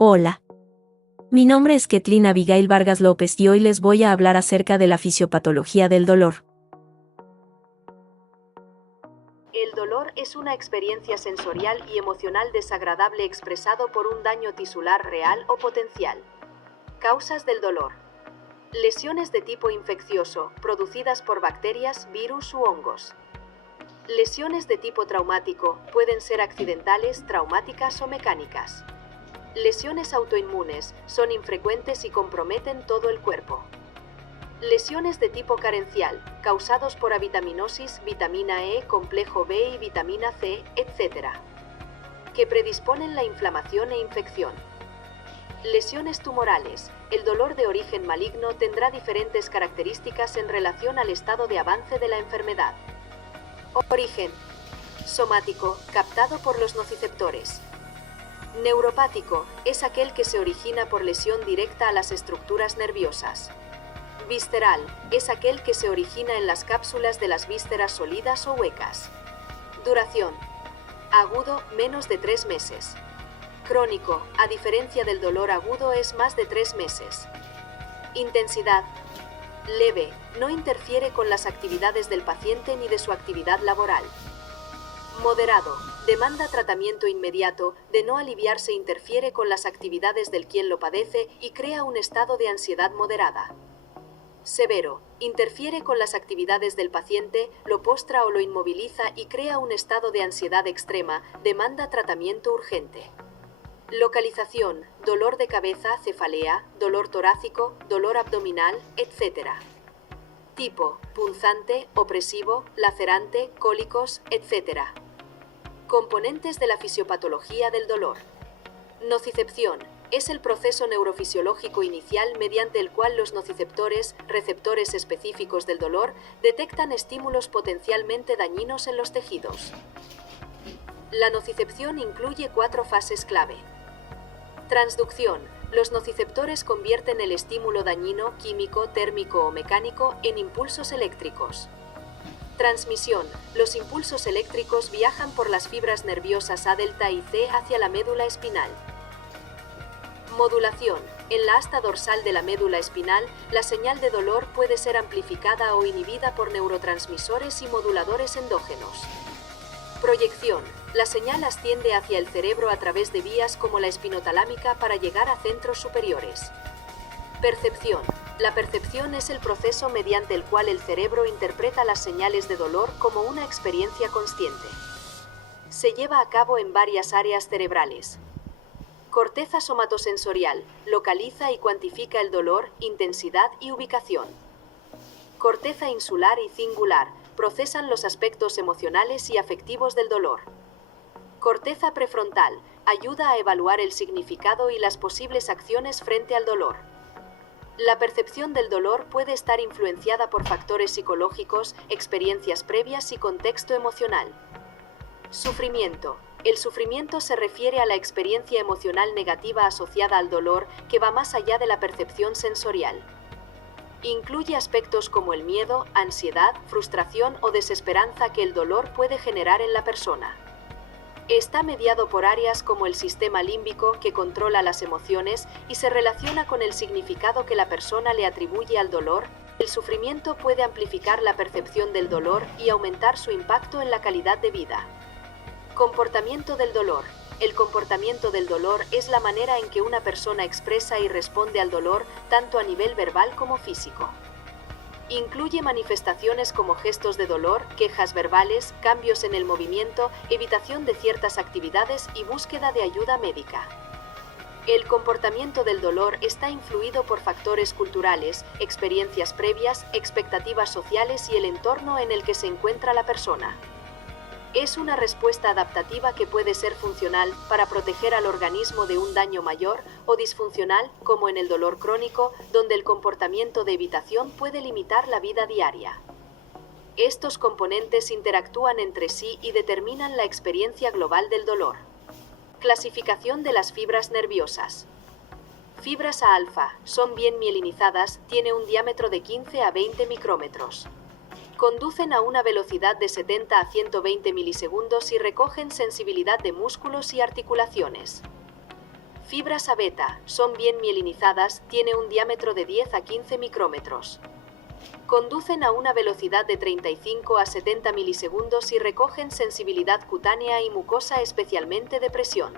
Hola. Mi nombre es Ketlin Abigail Vargas López y hoy les voy a hablar acerca de la fisiopatología del dolor. El dolor es una experiencia sensorial y emocional desagradable expresado por un daño tisular real o potencial. Causas del dolor. Lesiones de tipo infeccioso, producidas por bacterias, virus u hongos. Lesiones de tipo traumático, pueden ser accidentales, traumáticas o mecánicas. Lesiones autoinmunes, son infrecuentes y comprometen todo el cuerpo. Lesiones de tipo carencial, causados por avitaminosis, vitamina E, complejo B y vitamina C, etc., que predisponen la inflamación e infección. Lesiones tumorales. El dolor de origen maligno tendrá diferentes características en relación al estado de avance de la enfermedad. Origen. Somático, captado por los nociceptores. Neuropático, es aquel que se origina por lesión directa a las estructuras nerviosas. Visceral, es aquel que se origina en las cápsulas de las vísceras sólidas o huecas. Duración. Agudo, menos de 3 meses. Crónico, a diferencia del dolor agudo, es más de 3 meses. Intensidad. Leve, no interfiere con las actividades del paciente ni de su actividad laboral. Moderado, demanda tratamiento inmediato, de no aliviarse interfiere con las actividades del quien lo padece y crea un estado de ansiedad moderada. Severo, interfiere con las actividades del paciente, lo postra o lo inmoviliza y crea un estado de ansiedad extrema, demanda tratamiento urgente. Localización, dolor de cabeza, cefalea, dolor torácico, dolor abdominal, etc. Tipo, punzante, opresivo, lacerante, cólicos, etc. Componentes de la fisiopatología del dolor. Nocicepción. Es el proceso neurofisiológico inicial mediante el cual los nociceptores, receptores específicos del dolor, detectan estímulos potencialmente dañinos en los tejidos. La nocicepción incluye 4 fases clave. Transducción. Los nociceptores convierten el estímulo dañino, químico, térmico o mecánico, en impulsos eléctricos. Transmisión. Los impulsos eléctricos viajan por las fibras nerviosas A delta y C hacia la médula espinal. Modulación. En la asta dorsal de la médula espinal, la señal de dolor puede ser amplificada o inhibida por neurotransmisores y moduladores endógenos. Proyección. La señal asciende hacia el cerebro a través de vías como la espinotalámica para llegar a centros superiores. Percepción. La percepción es el proceso mediante el cual el cerebro interpreta las señales de dolor como una experiencia consciente. Se lleva a cabo en varias áreas cerebrales. Corteza somatosensorial. Localiza y cuantifica el dolor, intensidad y ubicación. Corteza insular y cingular. Procesan los aspectos emocionales y afectivos del dolor. Corteza prefrontal. Ayuda a evaluar el significado y las posibles acciones frente al dolor. La percepción del dolor puede estar influenciada por factores psicológicos, experiencias previas y contexto emocional. Sufrimiento. El sufrimiento se refiere a la experiencia emocional negativa asociada al dolor que va más allá de la percepción sensorial. Incluye aspectos como el miedo, ansiedad, frustración o desesperanza que el dolor puede generar en la persona. Está mediado por áreas como el sistema límbico, que controla las emociones y se relaciona con el significado que la persona le atribuye al dolor. El sufrimiento puede amplificar la percepción del dolor y aumentar su impacto en la calidad de vida. Comportamiento del dolor. El comportamiento del dolor es la manera en que una persona expresa y responde al dolor, tanto a nivel verbal como físico. Incluye manifestaciones como gestos de dolor, quejas verbales, cambios en el movimiento, evitación de ciertas actividades y búsqueda de ayuda médica. El comportamiento del dolor está influido por factores culturales, experiencias previas, expectativas sociales y el entorno en el que se encuentra la persona. Es una respuesta adaptativa que puede ser funcional para proteger al organismo de un daño mayor o disfuncional, como en el dolor crónico, donde el comportamiento de evitación puede limitar la vida diaria. Estos componentes interactúan entre sí y determinan la experiencia global del dolor. Clasificación de las fibras nerviosas. Fibras A alfa, son bien mielinizadas, tiene un diámetro de 15 a 20 micrómetros. Conducen a una velocidad de 70 a 120 milisegundos y recogen sensibilidad de músculos y articulaciones. Fibras A beta, son bien mielinizadas, tiene un diámetro de 10 a 15 micrómetros. Conducen a una velocidad de 35 a 70 milisegundos y recogen sensibilidad cutánea y mucosa, especialmente de presión.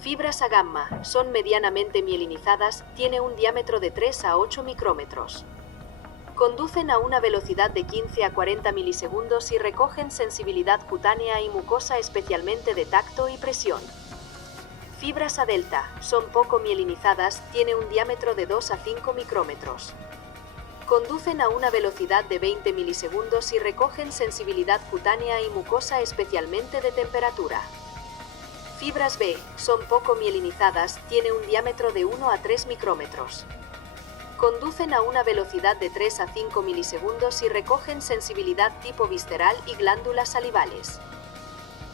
Fibras A gamma, son medianamente mielinizadas, tiene un diámetro de 3 a 8 micrómetros. Conducen a una velocidad de 15 a 40 milisegundos y recogen sensibilidad cutánea y mucosa, especialmente de tacto y presión. Fibras A delta, son poco mielinizadas, tiene un diámetro de 2 a 5 micrómetros. Conducen a una velocidad de 20 milisegundos y recogen sensibilidad cutánea y mucosa, especialmente de temperatura. Fibras B, son poco mielinizadas, tiene un diámetro de 1 a 3 micrómetros. Conducen a una velocidad de 3 a 5 milisegundos y recogen sensibilidad tipo visceral y glándulas salivales.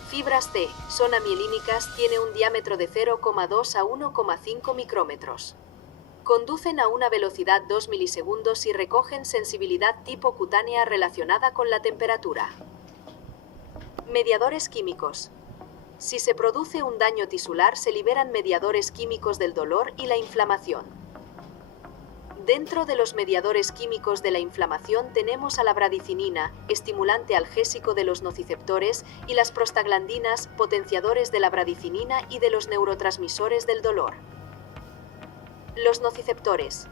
Fibras C, son amielínicas, tiene un diámetro de 0,2 a 1,5 micrómetros. Conducen a una velocidad 2 milisegundos y recogen sensibilidad tipo cutánea relacionada con la temperatura. Mediadores químicos. Si se produce un daño tisular, se liberan mediadores químicos del dolor y la inflamación. Dentro de los mediadores químicos de la inflamación tenemos a la bradicinina, estimulante algésico de los nociceptores, y las prostaglandinas, potenciadores de la bradicinina y de los neurotransmisores del dolor. Los nociceptores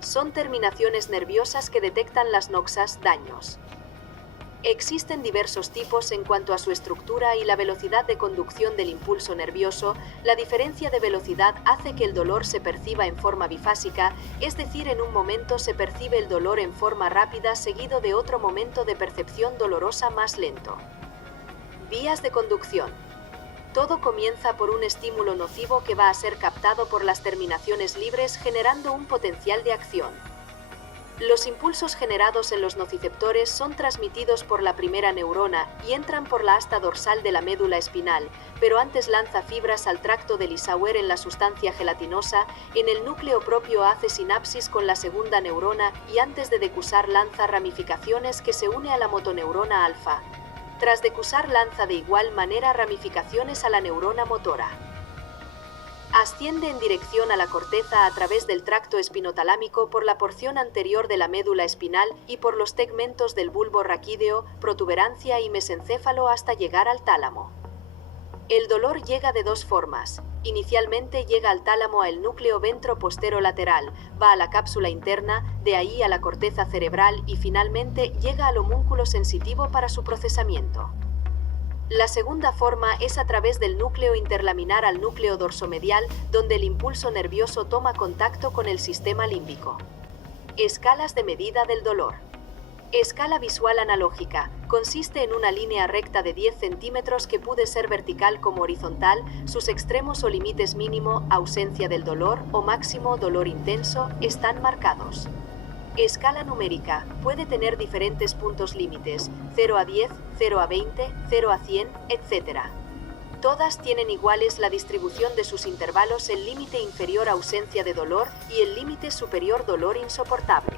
son terminaciones nerviosas que detectan las noxas, daños. Existen diversos tipos en cuanto a su estructura y la velocidad de conducción del impulso nervioso. La diferencia de velocidad hace que el dolor se perciba en forma bifásica, es decir, en un momento se percibe el dolor en forma rápida seguido de otro momento de percepción dolorosa más lento. Vías de conducción. Todo comienza por un estímulo nocivo que va a ser captado por las terminaciones libres, generando un potencial de acción. Los impulsos generados en los nociceptores son transmitidos por la primera neurona y entran por la asta dorsal de la médula espinal, pero antes lanza fibras al tracto de Lissauer en la sustancia gelatinosa. En el núcleo propio hace sinapsis con la segunda neurona y antes de decusar lanza ramificaciones que se une a la motoneurona alfa. Tras decusar lanza de igual manera ramificaciones a la neurona motora. Asciende en dirección a la corteza a través del tracto espinotalámico por la porción anterior de la médula espinal y por los tegmentos del bulbo raquídeo, protuberancia y mesencéfalo hasta llegar al tálamo. El dolor llega de dos formas. Inicialmente llega al tálamo al núcleo ventro-posterolateral, va a la cápsula interna, de ahí a la corteza cerebral y finalmente llega al homúnculo sensitivo para su procesamiento. La segunda forma es a través del núcleo interlaminar al núcleo dorsomedial, donde el impulso nervioso toma contacto con el sistema límbico. Escalas de medida del dolor. Escala visual analógica. Consiste en una línea recta de 10 centímetros que puede ser vertical como horizontal, sus extremos o límites mínimo, ausencia del dolor, o máximo, dolor intenso, están marcados. Escala numérica, puede tener diferentes puntos límites, 0 a 10, 0 a 20, 0 a 100, etc. Todas tienen iguales la distribución de sus intervalos: el límite inferior ausencia de dolor y el límite superior dolor insoportable.